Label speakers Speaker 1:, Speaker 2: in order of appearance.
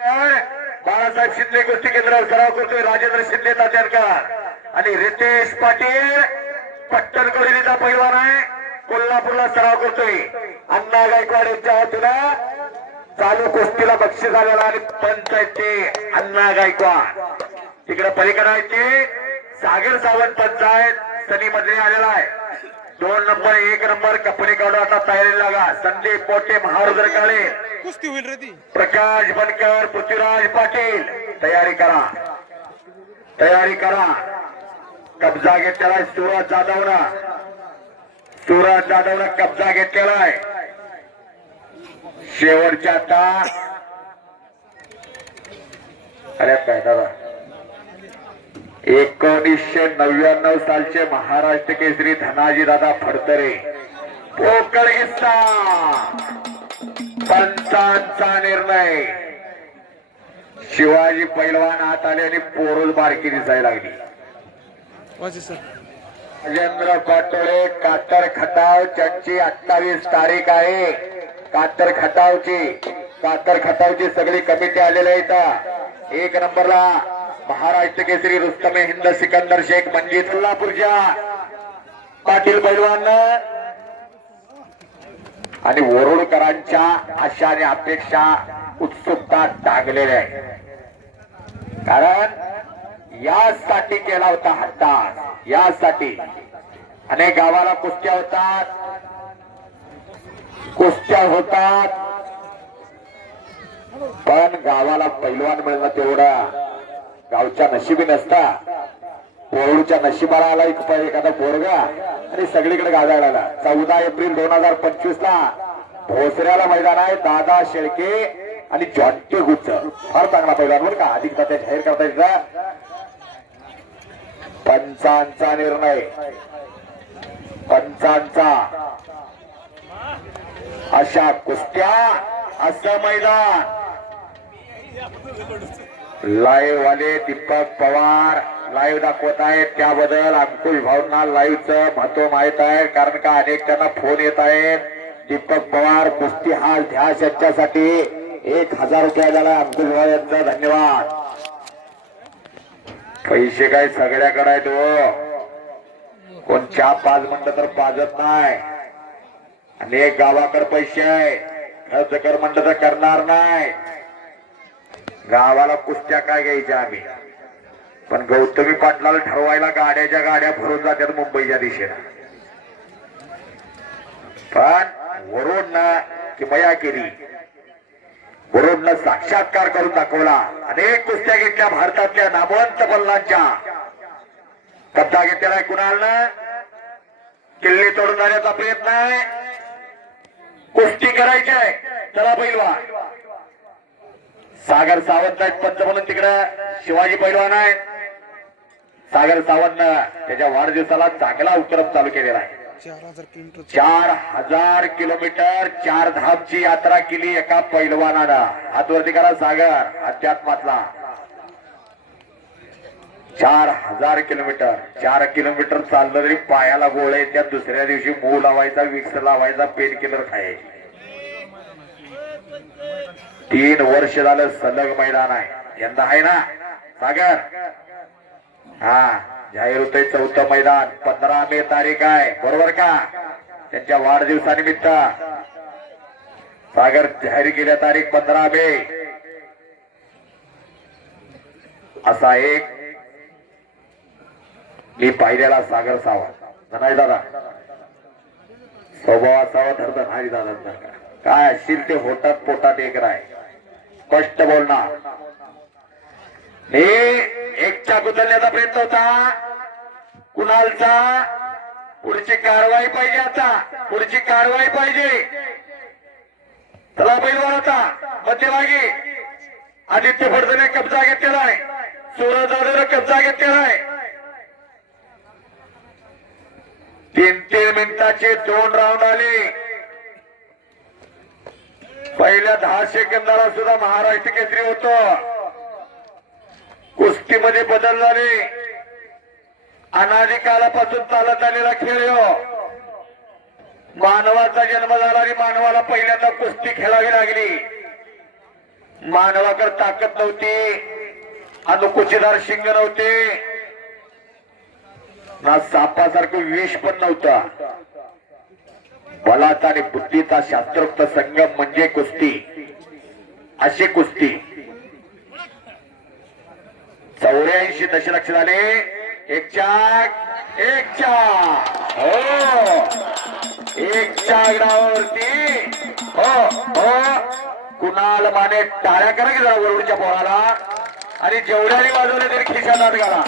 Speaker 1: बाळासाहेब शिंदे गोष्टी केंद्रावर सराव करतोय राजेंद्र शिंदे तात्यांकर आणि रितेश पाटील पट्टणकडीचा पैलवान आहे कोल्हापूरला सराव करतोय. अण्णा गायकवाड यांच्या हातून चालू कुस्तीला बक्षीस आलेला आणि पंच आहेत ते अण्णा गायकवाड. तिकडे पलीकडे आहेत ते सागर सावंत पंच आहेत सनी मध्ये आलेला आहे. दोन नंबर एक नंबर कपडे काढून आता तयारी लागा. संदीप मोठे महारुद्र काळे.
Speaker 2: कुस्ती होईल रे ती.
Speaker 1: प्रकाश बनकर पृथ्वीराज पाटील. तयारी करा. तयारी करा. कब्जा घेतलेला सुरज जाधवनं. सुरज जाधवनं कब्जा घेतलेला आहे शेवटच्या आता. अरे काय दादा एकोणीसशे नव्याण्णव सालचे महाराष्ट्र केसरी धनाजी दादा फडतरे. पोकळ किस्सा पंचांचा निर्णय. शिवाजी पैलवान आत आले आणि पोरोज बारकी दिसायला लागली. राजेंद्र पाटोळे कातर खटाव त्यांची अठ्ठावीस तारीख आहे कातर खटावची कातर खटावची सगळी कमिटी आलेली आहे इथं. एक नंबरला महाराष्ट्र केसरी रुस्तमे हिंद सिकंदर शेख मंजित कोल्हापूरच्या पाटील पैलवान आणि वरुडकरांच्या आशा आणि अपेक्षा उत्सुकता टाकलेल्या आहे कारण यासाठी केला होता हट्टास. यासाठी अनेक गावाला कुस्त्या होतात. कुस्त्या होतात. पण गावाला पैलवान मिळणं तेवढा गावच्या नशिबी नसता. पोरूच्या नशिबाला आला एक प- एखादा पोरगा आणि सगळीकडे गाजायला आला चौदा एप्रिल दोन हजार पंचवीस ला भोसऱ्याला मैदान आहे दादा शेळके आणि जॉन्टी गुच्छ फार चांगला पैलवान बरं का. अधिक तात्या जाहीर करता येईल पंचांचा निर्णय. पंचांचा. अशा कुस्त्या असं मैदान. लाईव्ह वाले दीपक पवार लाईव्ह दाखवत आहेत. त्याबद्दल अंकुश भाऊंना लाईव्हचं महत्त्व माहीत आहे. कारण का अनेक त्यांना फोन येत आहेत. दीपक पवार कुस्ती हा ध्यास यांच्यासाठी एक हजार रुपया झाला अंकुश भाऊ यांचा. धन्यवाद. पैसे काय सगळ्याकडे आहेत हो. कोण चार पाच म्हणलं तर पाजत नाही. अनेक गावाकडे पैसे आहे. खर्च कर म्हणलं तर करणार नाही. गावाला कुस्त्या काय घ्यायच्या आम्ही? पण गौतमी पाटलाला ठरवायला गाड्याच्या गाड्या भरून जातात मुंबईच्या दिशेला पण वरुणनं किमया केली. वरुणनं साक्षात्कार करून दाखवला. अनेक कुस्त्या घेतल्या भारतातल्या नामवंत बल्लांच्या कब्जा घेतलेला आहे कुणालनं? किल्ली तोडून जाण्याचा प्रयत्न आहे. कुस्ती करायची आहे. चला पैलवान. सागर सावंत आहेत पंच म्हणून तिकडं शिवाजी पैलवान आहेत. सागर सावंत त्याच्या वाढदिवसाला चांगला उपक्रम चालू केलेला आहे.
Speaker 2: चार हजार किलोमीटर
Speaker 1: चार हजार किलोमीटर चार धामची यात्रा केली एका पैलवानानं. हातवरती करा सागर अध्यात्मातला. चार हजार किलोमीटर. चार किलोमीटर चाललं तरी पायाला गोळे त्या दुसऱ्या दिवशी मऊ लावायचा विक्स लावायचा पेन किलर खायचे तीन वर्ष झालं सलग मैदान आहे. यंदा आहे ना? सागर हा जाहीर होतंय चौथं मैदान. पंधरा मे तारीख आहे. बरोबर का? त्यांच्या वाढदिवसानिमित्त. सागर जाहीर केल्या तारीख पंधरा मे. असा एक मी पाहिलेला सागर सावंत. नाही दादा. स्वभाव असावा धरत नाही दादा. काय असतील ते होटात पोटात एक राय. स्पष्ट बोलणार. हे एकच्या उचलण्याचा प्रयत्न होता. कुणालचा? पुढची कारवाई पाहिजे आता. पुढची कारवाई पाहिजे. त्याला पैलवान होता मध्यभागी. आदित्य फडतने कब्जा घेतलेला आहे. सूरज जाधवने कब्जा घेतलेला आहे. तीन तीन मिनिटाचे दोन राऊंड आले. पहिल्या दहा सेकंदाला सुद्धा महाराष्ट्र केसरी होतो. कुस्तीमध्ये बदल झाले. अनादी कालापासून चालत आलेला खेळ हो मानवाचा जन्म झाला आणि मानवाला पहिल्यांदा कुस्ती खेळावी लागली. मानवाकर ताकद नव्हती. अनुकुचीदार शिंग नव्हते. ना सापासारखं विष पण नव्हता. बलाचा आणि बुद्धीचा शास्त्रोक्त संगम म्हणजे कुस्ती. अशी कुस्ती. चौऱ्याऐंशी दशलक्ष झाले. एक चाक एक चाक हो. एक चाक हो हो. कुणाल माने टाळ्या करा की जरा वरुडच्या पोहाला आणि जेवढ्याने वाजवले तरी खिशात घाला.